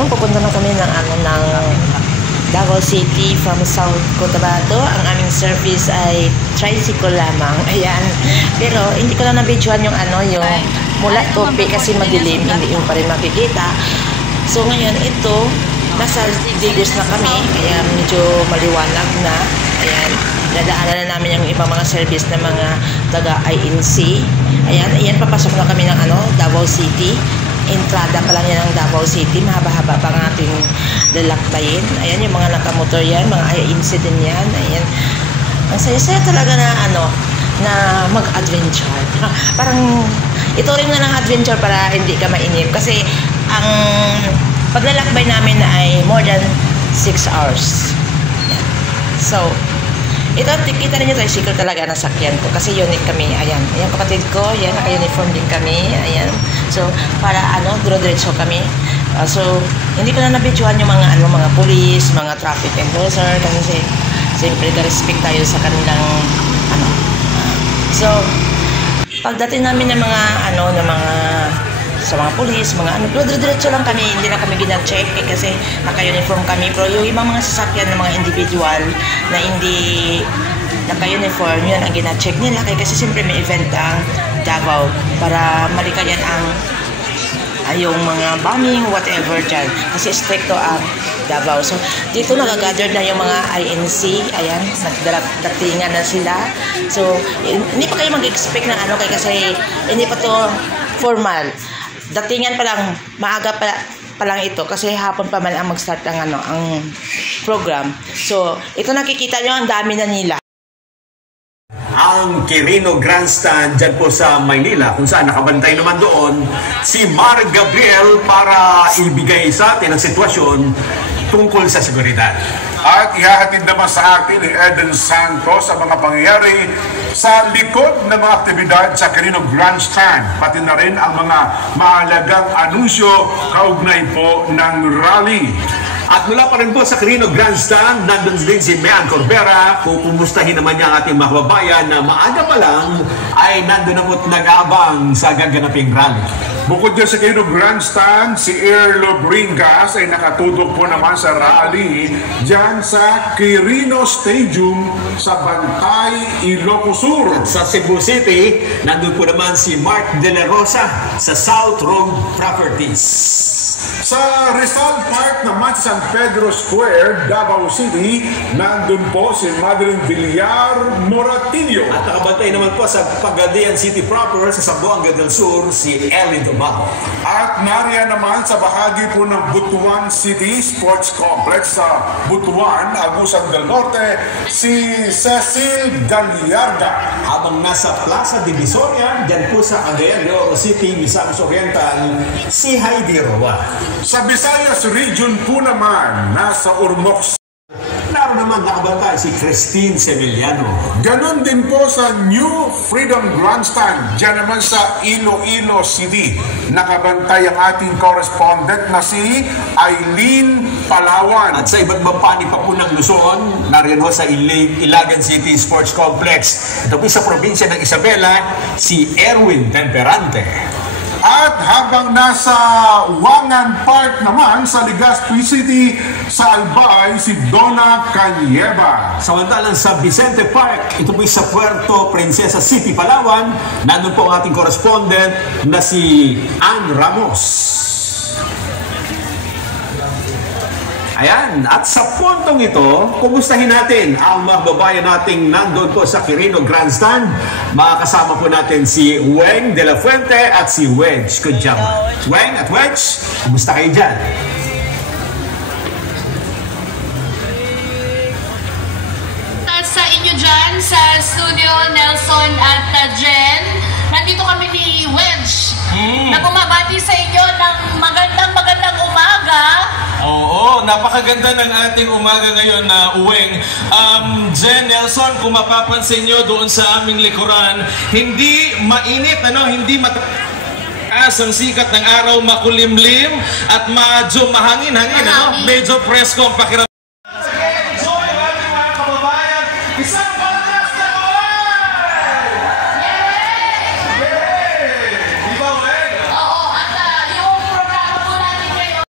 ngayon pupunta na kami ng Davao City from South Cotabato. Ang aming service ay tricycle lamang. Ayan. Pero hindi ko na na-videoan yung yung mula Tope kasi madilim, hindi yung pa rin makikita. So ngayon ito, nasa Digos na kami, kaya medyo maliwanag na. Ayan. Dadaanan na namin yung ibang mga service na mga taga-INC. Ayan, papasok na kami ng Davao City. Entrada pa lang yan ng Davao City. Mahaba-haba pa ang ating lalakbayin. Ayan, yung mga nakamotor yan, mga INC din yan. Ayan. Ang saya-saya talaga na mag-adventure. Parang ito rin na ng adventure para hindi ka mainip. Kasi ang paglalakbay namin ay more than 6 hours. Ayan. So, ito, kita ninyo tricycle talaga na sakyan ko kasi unique kami. Ayan, ayan kapatid ko, ayan, naka-uniform din kami. Ayan. So, para duro-diretso kami. So, hindi ko na nabidyohan yung mga police, mga traffic enforcer kasi siyempre ka-respect tayo sa kanilang So, pagdating namin ng sa mga police, diretso lang kami, hindi na kami gina-check kasi naka-uniform kami. Pero yung ibang mga sasakyan ng mga individual na hindi naka-uniform, yun ang gina-check nila kasi siyempre may event ang Davao para malikayan yung mga bombing, whatever dyan. Kasi stricto ang Davao. So, dito nagagather na yung mga INC. Ayan, nagdatingan na sila. So, hindi pa kayo mag-expect ng kasi hindi pa to formal. Datingan pa lang, maaga pa lang ito kasi hapon pa man ang mag-start ang program. So, ito nakikita nyo, ang dami na nila. Ang Quirino Grandstand dyan po sa Maynila, kung saan nakabantay naman doon si Mar Gabriel para ibigay sa atin ang sitwasyon tungkol sa seguridad. At ihahatid naman sa atin ni Eden Santos ang mga pangyayari sa likod ng mga aktibidad sa Quirino Grandstand, pati na rin ang mga mahalagang anunsyo kaugnay po ng rally. At mula pa rin po sa Quirino Grandstand, nandun din si Mean Corbera. Pupumustahin naman niya ang ating mga kababayan na maaga pa lang ay nandun na po't nag-aabang sa gaganaping rally. Bukod dyan sa Quirino Grandstand, si Erlo Bringas ay nakatutok po naman sa rally dyan sa Quirino Stadium sa Bantay, Ilocos Sur. At sa Cebu City, nandun po naman si Mark De La Rosa sa South Road Properties. Sa Rizal Park naman sa San Pedro Square, Davao City, nandun po si Madeline Villar Moratillo. At nakabantay naman po sa Pagadian City proper sa Zamboanga del Sur, si Ellie Domaho. At nariyan naman sa bahagi po ng Butuan City Sports Complex sa Butuan, Agusan del Norte, si Cecil Galliarda. Habang nasa Plaza Divisoria, dyan po sa Cagayan de Oro City, Misamis Oriental, si Heidi Roa. Sa Visayas Region po naman, nasa Ormoc. Naroon naman nakabantay si Christine Semiliano. Ganon din po sa New Freedom Grandstand, dyan naman sa Iloilo City. Nakabantay ang ating correspondent na si Eileen Palawan. At sa iba't ibang panig pa po ng Luzon, nariyan ho sa Ilagan City Sports Complex. Ito po sa probinsya ng Isabela, si Erwin Temperante. At habang nasa Wangan Park naman sa Legazpi City sa Albay, si Donna Canyeba. Samantalang sa Vicente Park, ito po sa Puerto Princesa City, Palawan, nandun po ang ating correspondent na si Ann Ramos. Ayan, at sa puntong ito, kumustahin natin ang mga babayan nating nandun po sa Quirino Grandstand. Makakasama po natin si Weng de la Fuente at si Wedge Kudjama. Weng at Wedge, kumusta kayo dyan? Sa inyo dyan, sa studio, Nelson at Jen, nandito kami ni Wedge na bumabati sa inyo ng magandang umaga. Oo, napakaganda ng ating umaga ngayon na Uweng. Jen, Nelson, kung mapapansin nyo doon sa aming likuran, hindi mainit, hindi mataas ang sikat ng araw, makulimlim at medyo mahangin-hangin, medyo presko ang pakiramdam. Enjoy ang ating mga kababayan. Isang podcast na Oo, at yung programa po natin ngayon,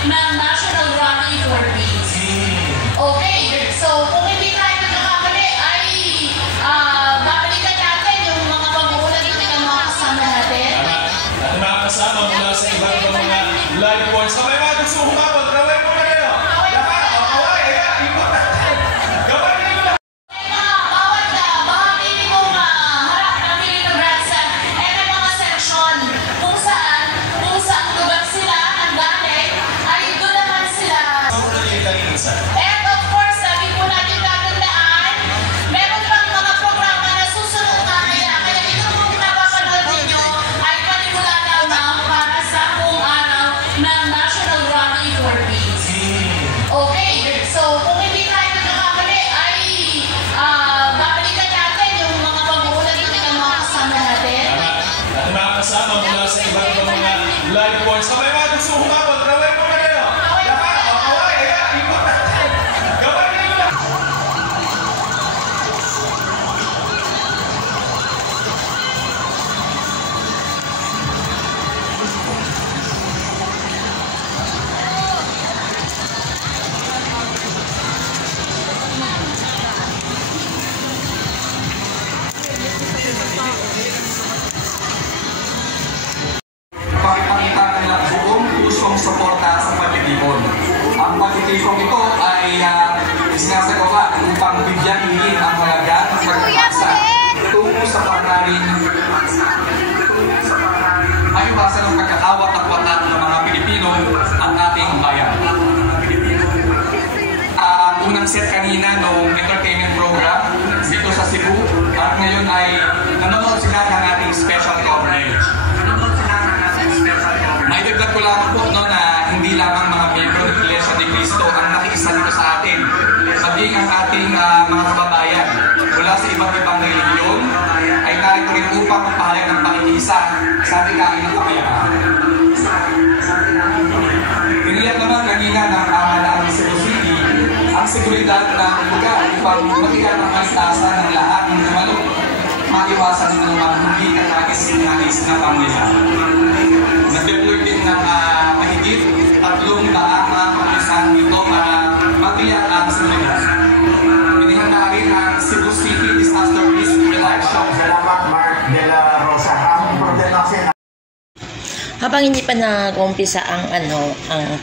ng National Rally for Peace. Okay, so kung hindi tayo nagkakamali ay babalikan natin yung mga pag-uulat ng mga kasama natin. At mga kasama mula sa iba't ibang mga live points. May mga gusto humabot, gawin mo na kayo. Kaway, ayan, ikot natin. Gawin nyo lang. Bawat bahagi mong harap ng Quirino Grandstand ay may mga section kung saan lugar sila ang galing ay doon naman sila. And of course, sabi po natin tatandaan, meron pang mga programa na susunod mamaya. Kaya ito pong napapanood ninyo ay panimula lamang para sa buong araw ng National Rally for Peace. Okay, so kung hindi tayo nagkakamali ay babalikan natin yung mga pag-uulat ng mga kasama natin. At mga kasama mula sa iba't ibang mga live points. May mga gusto humabot, gawin mo na kayo. Kaway, ayan, ikot natin. Gawin nyo lang. Pakipakita nila buong pusong suporta sa pagtitipon. Ang pagtitipon ito ay sinasagawa upang bigyan hingin ang halaga ng pagkakasa tungo sa pagkarin ay iwasan ng pagkakawat at watat ng mga Pilipino at ating bayan. Unang set kanina noong entertainment program dito sa Cebu at ngayon ay nanonood sila ng ating special coverage. Maidagdag ko lang po na hindi lamang mga miyembro ng Iglesia ni Cristo ang nakiisa dito sa atin, maging ang ating mga kababayan mula sa iba't ibang relihiyon ay narito rin upang magpahayag ng pakikiisa sa ating kain ng kapayapaan. Tiniyak naman kanina ng pamahalaan ng Cebu City ang seguridad ng lugar upang matiyak ang kaligtasan ng lahat ng dumalo, maiwasan ng mga hindi kakagis-nagis na pangyayari. Nag-deploy din ng mahigit 300 mga kapulisan dito para matiyak ang seguridad. Pinihanda rin ang Cebu City Disaster Risk Reduction. Salamat, Mark de la Rosa. Ang problema kasi Habang hindi pa nag-umpisa ang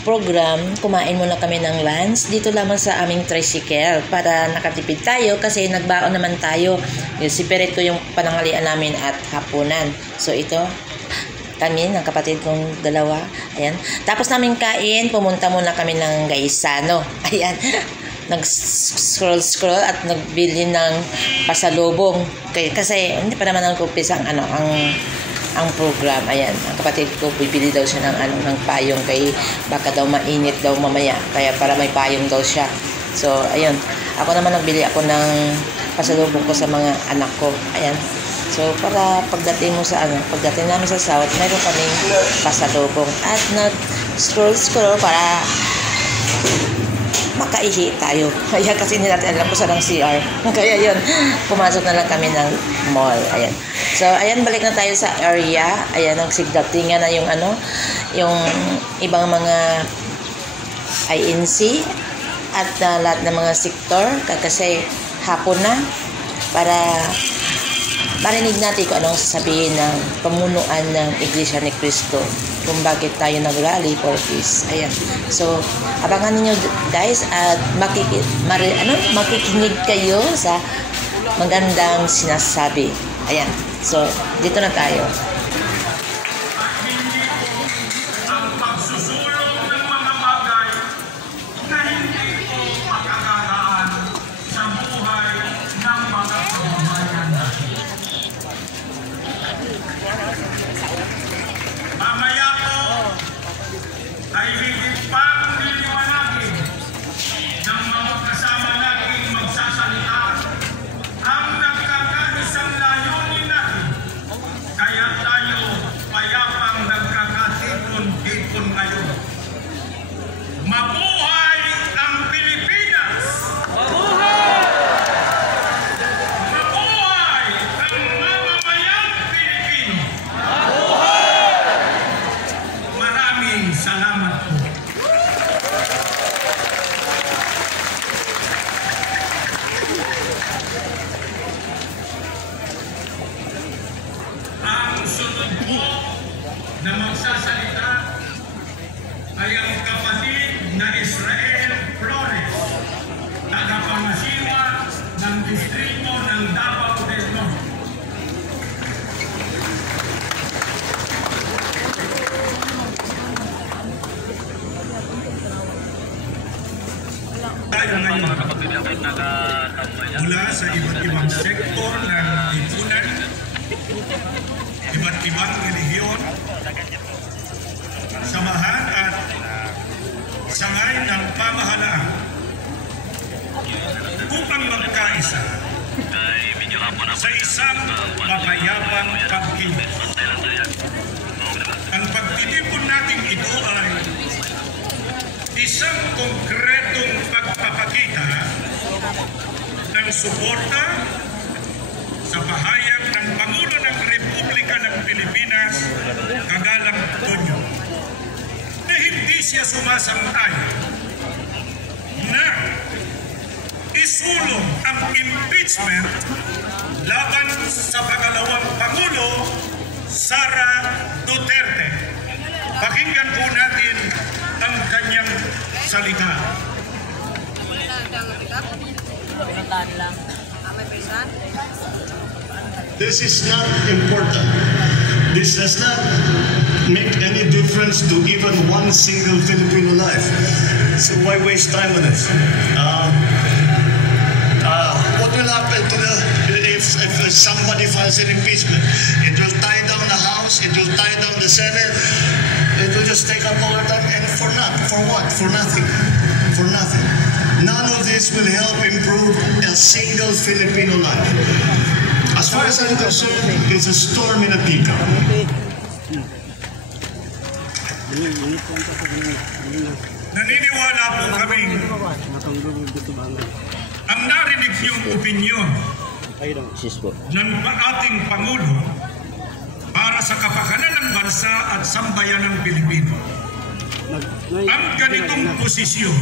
program, kumain muna kami ng lunch dito lamang sa aming tricycle para nakatipid tayo kasi nagbaon naman tayo. Yung sipirit ko yung panangalian namin at hapunan. So ito, kami ng kapatid kong dalawa. Ayan. Tapos namin kain, pumunta muna kami ng Gaisano. Ayan. Nag-scroll at nagbili ng pasalubong. Kasi hindi pa naman nag-umpisa ang program. Ayan, ang kapatid ko bibili daw siya ng payong kay baka daw mainit daw mamaya, kaya para may payong daw siya. So ayun, ako naman nagbili ako ng pasalubong ko sa mga anak ko. Ayan, so para pagdating namin sa South, meron kaming pasalubong at nag-scroll para makaihi tayo. Kaya kasi hindi natin alam kung saan ang CR. Kaya yun, pumasok na lang kami ng mall. Ayan. So, ayan, balik na tayo sa area. Ayan, nagsigdatingan na yung ibang mga INC at lahat ng mga sektor. Kasi hapon na para marinig natin kung anong sasabihin ng pamunuan ng Iglesia ni Cristo kung bakit tayo nag-rally for peace. Ayan. So, abangan niyo guys at makikinig kayo sa magandang sinasabi. Ayan. So, dito na tayo. Ang pagsusulong ng mga bagay na hindi po makakagaan sa buhay ng mga kababayan natin. Mamaya po ay higit pang liliwanagin ng mga kasama nating magsasalita ang nagkakaisang layunin natin. Kaya tayo payapang nagkakatipon-tipon ngayon. Mabuhay ang Pilipinas! Mabuhay ang mamamayang Pilipino! Maraming salamat po. tayo ngayon mula sa iba't ibang sektor ng lipunan, iba't ibang relihiyon, samahan at sangay ng pamahalaan upang magkaisa sa isang mapayapang pagkilos. Ang pagtitipon natin ito ay isang konkretong pagpapakita ng suporta sa pahayag ng Pangulo ng Republika ng Pilipinas, Kagalang Tonyo, na hindi siya sumasang-ayon na isulong ang impeachment laban sa pangalawang Pangulo, Sara Duterte. Pakinggan po natin ang kanyang salita. This is not important. This does not make any difference to even one single Filipino life. So why waste time on this? What will happen to if somebody files an impeachment? It will tie down the House, it will tie down the Senate, it will just take up all the time, and for what? For nothing. For nothing. None of this will help improve a single Filipino life. As far as I'm concerned, it's a storm in a teacup. Naniniwala po kaming ang narinig niyong opinyon ng ating Pangulo para sa kapakanan ng bansa at sambayan ng Pilipino. Ang ganitong posisyon